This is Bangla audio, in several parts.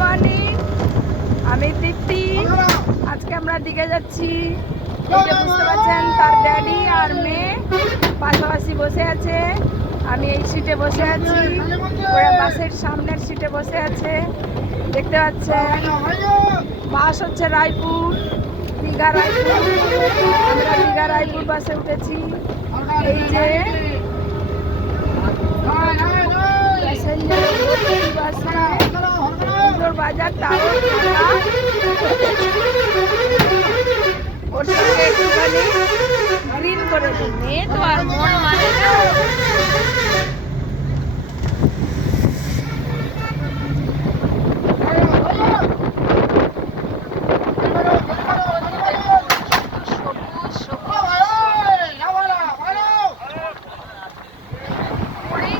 মর্নিং, আমি দীপ্তি। আজকে আমরা দিকে যাচ্ছি। এই যে বুঝতে পারছেন, তার ড্যাডি আর মেয়ে পাশাপাশি বসে আছে। আমি এই সিটে বসে আছি, ওরা বাসের সামনের সিটে বসে আছে। দেখতে পাচ্ছেন, বাস হচ্ছে রায়পুর, দীঘা রায়পুর। আমরা দীঘা রায়পুর বাসে উঠেছি। এই যে সুন্দর বাজার টাওয়ার ওর সঙ্গে একটুখানি গ্রিন করে দিই। মেয়ে তো আর মন মানে না।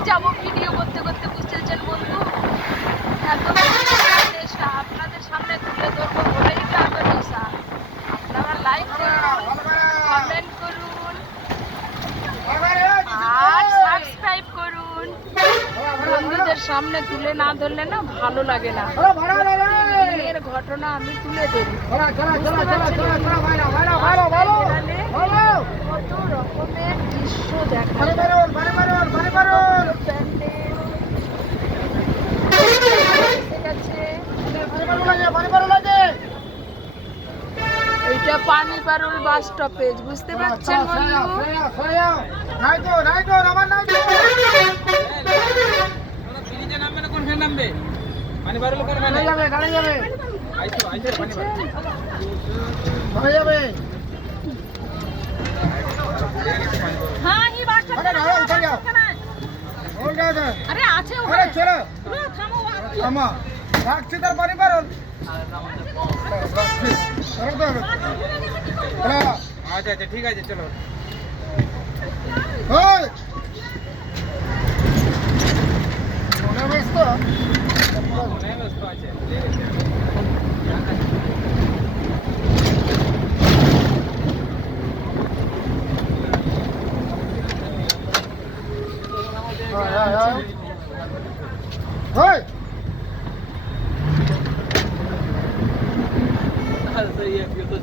যাবো ভিডিও করতে করতে, বুঝতেছেন বন্ধু, এত আপনাদের সামনে তুলে ধরবো বলেই তো এত নেশা। আপনারা লাইক করুন, কমেন্ট করুন আর সাবস্ক্রাইব করুন। বন্ধুদের সামনে তুলে না ধরলে না ভালো লাগে না। দিনের ঘটনা আমি তুলে ধরি। কত রকমের দৃশ্য দেখা এইটা পানিপারুল বাস স্টপেজ, বুঝতে পারছেন বন্ধু? আরে আছে রাখছি তার পানি পারুল। আচ্ছা আচ্ছা, ঠিক আছে, চলো। মনে ব্যস্ত আছে। सही है, फिर तो